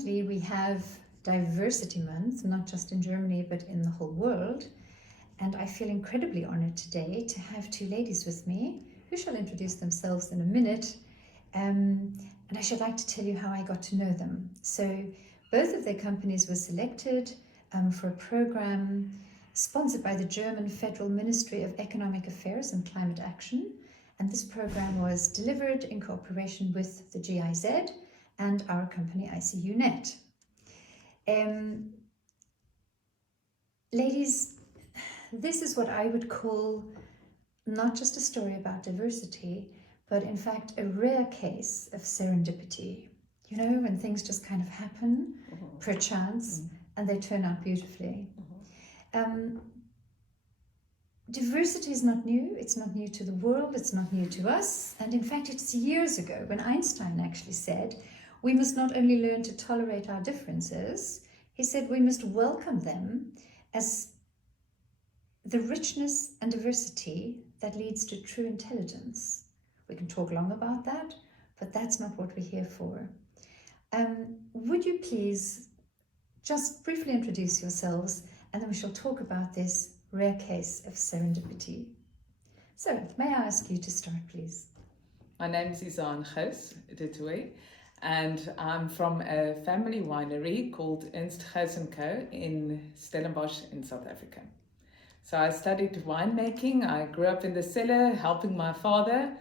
currently we have Diversity Month, not just in Germany, but in the whole world. And I feel incredibly honored today to have two ladies with me who shall introduce themselves in a minute. And I should like to tell you how I got to know them. So both of their companies were selected for a program sponsored by the German Federal Ministry of Economic Affairs and Climate Action. And this program was delivered in cooperation with the GIZ and our company ICUnet. Ladies, this is what I would call not just a story about diversity, but in fact a rare case of serendipity. You know, when things just kind of happen, perchance, and they turn out beautifully. Diversity is not new. It's not new to the world. It's not new to us. And in fact, it's years ago when Einstein actually said, we must not only learn to tolerate our differences, he said we must welcome them as the richness and diversity that leads to true intelligence. We can talk long about that, but that's not what we're here for. Would you please just briefly introduce yourselves, and then we shall talk about this rare case of serendipity. So, may I ask you to start, please? My name is Izaan Gous de Toey, and I'm from a family winery called Ernst Gous & Co. in Stellenbosch in South Africa. So I studied winemaking. I grew up in the cellar, helping my father,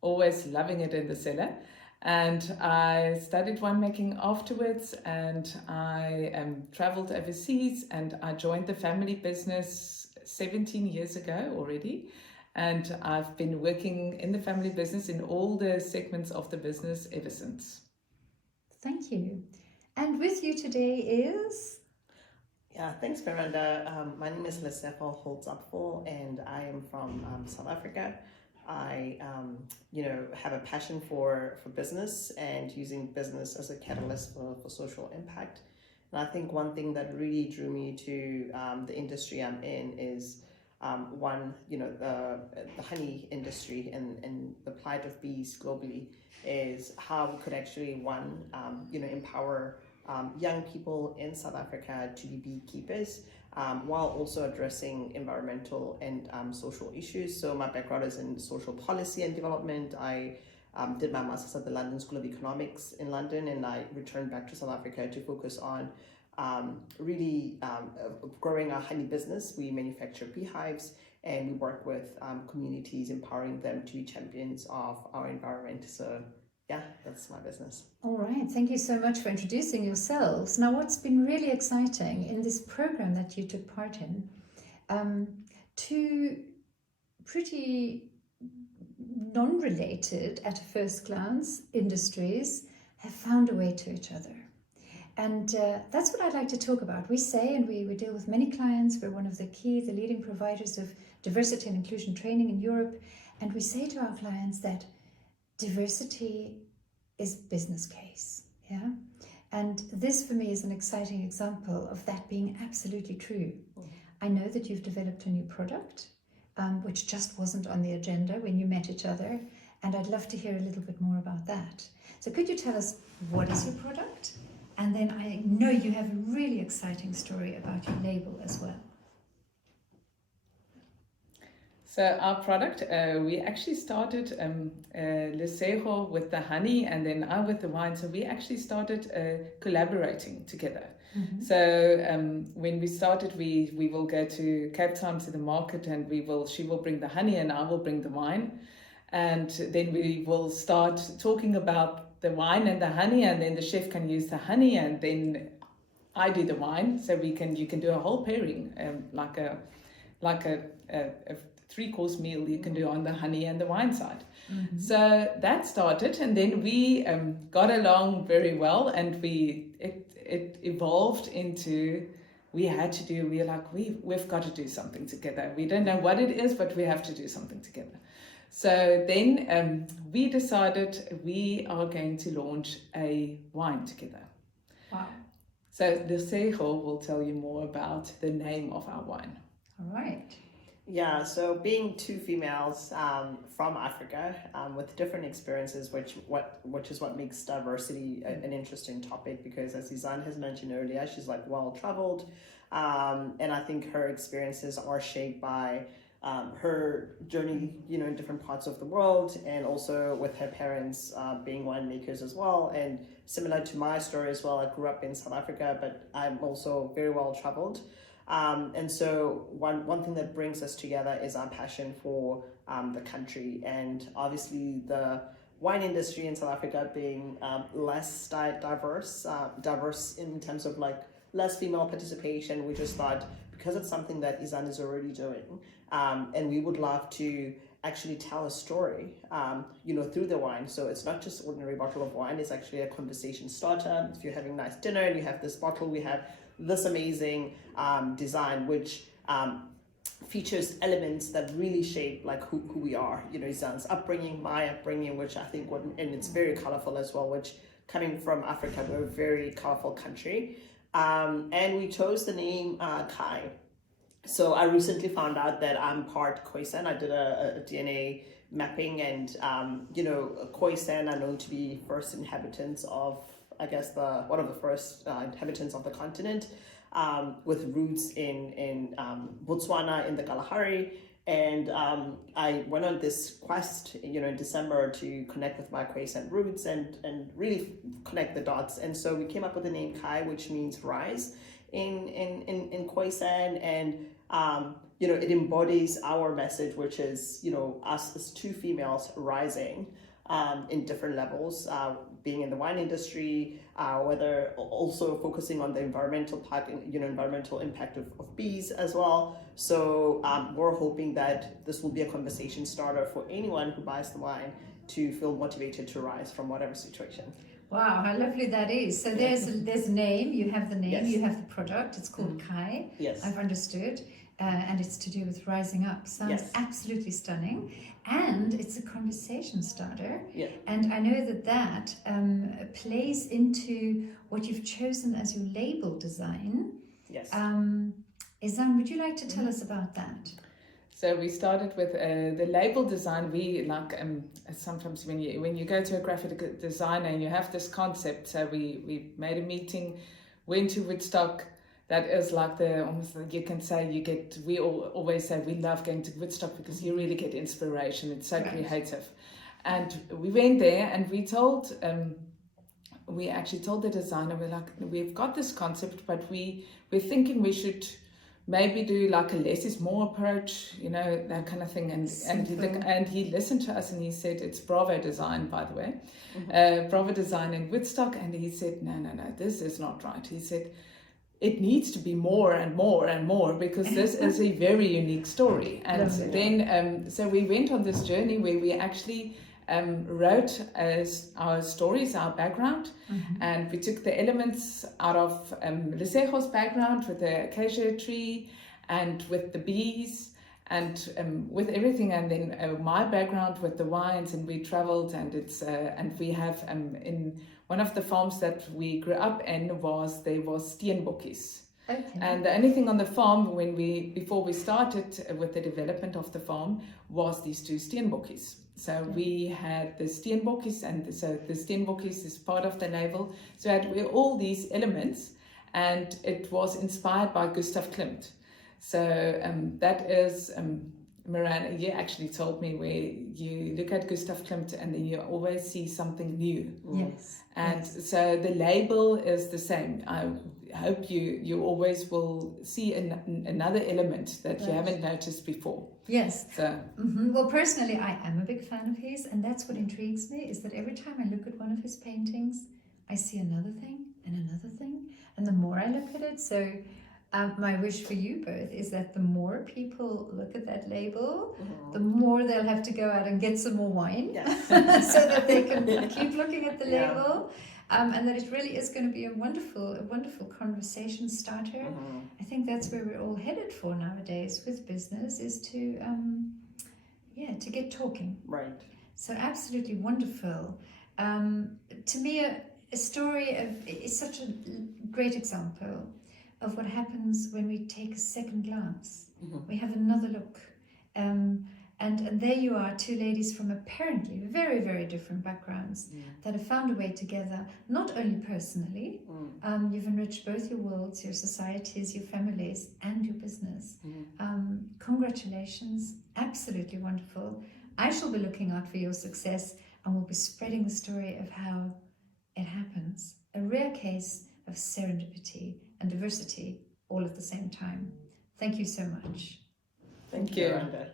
always loving it in the cellar. And I studied winemaking afterwards, and I traveled overseas, and I joined the family business 17 years ago already. And I've been working in the family business in all the segments of the business ever since. Thank you. And with you today is? Yeah, thanks, Miranda. My name is Lesefo Holtzapfel, and I am from South Africa. I, have a passion for business and using business as a catalyst for social impact. And I think one thing that really drew me to the industry I'm in is the honey industry and the plight of bees globally is how we could actually, empower young people in South Africa to be beekeepers, while also addressing environmental and social issues. So my background is in social policy and development. I did my master's at the London School of Economics in London, and I returned back to South Africa to focus on growing our honey business. We manufacture beehives, and we work with communities, empowering them to be champions of our environment. So yeah, that's my business. All right, thank you so much for introducing yourselves. Now, what's been really exciting in this program that you took part in, two pretty non-related at first glance industries have found a way to each other. And that's what I'd like to talk about. We say, and we deal with many clients, we're one of the leading providers of diversity and inclusion training in Europe. And we say to our clients that diversity is business case, yeah? And this for me is an exciting example of that being absolutely true. I know that you've developed a new product, which just wasn't on the agenda when you met each other, and I'd love to hear a little bit more about that. So could you tell us what is your product? And then I know you have a really exciting story about your label as well. So our product, we actually started Lesego with the honey, and then I with the wine. So we actually started collaborating together. Mm-hmm. So when we started, we will go to Cape Town to the market, and she will bring the honey and I will bring the wine. And then we will start talking about the wine and the honey, and then the chef can use the honey, and then I do the wine. So you can do a whole pairing, like a 3-course meal you can do on the honey and the wine side. Mm-hmm. So that started, and then we got along very well, and it evolved into we've got to do something together. We don't know what it is, but we have to do something together. So then we decided we are going to launch a wine together. Wow. So Lesego will tell you more about the name of our wine. All right. Yeah, so being two females from Africa with different experiences, which is what makes diversity an interesting topic, because as Izan has mentioned earlier, she's like well traveled, and I think her experiences are shaped by her journey, in different parts of the world, and also with her parents being winemakers as well. And similar to my story as well, I grew up in South Africa, but I'm also very well traveled. And so one thing that brings us together is our passion for the country, and obviously the wine industry in South Africa being less diverse in terms of like less female participation. We just thought, because it's something that Izan is already doing, and we would love to actually tell a story, through the wine. So it's not just ordinary bottle of wine, it's actually a conversation starter. If you're having nice dinner and you have this bottle, we have this amazing design, which features elements that really shape like who we are. Izan's upbringing, my upbringing, which I think, and it's very colorful as well, which coming from Africa, we're a very colorful country. And we chose the name Kai. So I recently found out that I'm part Khoisan. I did a DNA mapping, and Khoisan are known to be first inhabitants of, I guess, one of the first inhabitants of the continent, with roots in Botswana in the Kalahari. And I went on this quest, in December to connect with my Khoisan roots and really connect the dots. And so we came up with the name Kai, which means rise in Khoisan, and it embodies our message, which is us as two females rising in different levels, being in the wine industry, whether also focusing on the environmental part, environmental impact of bees as well. So we're hoping that this will be a conversation starter for anyone who buys the wine to feel motivated to rise from whatever situation. Wow, how lovely that is. So there's a name, you have the name, Yes. you have the product, it's called Kai. Yes. I've understood. And it's to do with rising up. Sounds Yes. absolutely stunning. And it's a conversation starter. Yeah. And I know that plays into what you've chosen as your label design. Yes. Izan, would you like to tell us about that? So we started with the label design. We like sometimes when you go to a graphic designer and you have this concept. So we made a meeting, went to Woodstock. That is like you can say we always say we love going to Woodstock because you really get inspiration. It's so creative. And we went there and we actually told the designer, we've got this concept, but we're thinking we should maybe do like a less is more approach, that kind of thing. And he listened to us and he said, it's Bravo Design, by the way, Bravo Design in Woodstock. And he said, no, this is not right. He said, it needs to be more and more and more, because this is a very unique story. And then, so we went on this journey where we actually wrote our stories, our background, and we took the elements out of Lesejo's background with the acacia tree and with the bees and with everything, and then my background with the wines, and we traveled, and and we have in one of the farms that we grew up in there was steenbokkies. Okay. And the only thing on the farm before we started with the development of the farm was these two steenbokkies. So we had the steenbokkies, and so the steenbokkies is part of the label. So we had all these elements, and it was inspired by Gustav Klimt. So that is Miranda, you actually told me where you look at Gustav Klimt and then you always see something new. Yes. And so the label is the same. I hope you always will see another element that you haven't noticed before. Yes. So. Well, personally, I am a big fan of his, and that's what intrigues me, is that every time I look at one of his paintings, I see another thing and another thing. And the more I look at it, so my wish for you both is that the more people look at that label, the more they'll have to go out and get some more wine so that they can keep looking at the label, and that it really is going to be a wonderful conversation starter. I think that's where we're all headed for nowadays with business, is to get talking. Right. So absolutely wonderful. To me, a story is such a great example of what happens when we take a second glance. We have another look. And there you are, two ladies from apparently very, very different backgrounds that have found a way together, not only personally, you've enriched both your worlds, your societies, your families, and your business. Congratulations, absolutely wonderful. I shall be looking out for your success and will be spreading the story of how it happens. A rare case of serendipity and diversity all at the same time. Thank you so much. Thank you, you. Rhonda.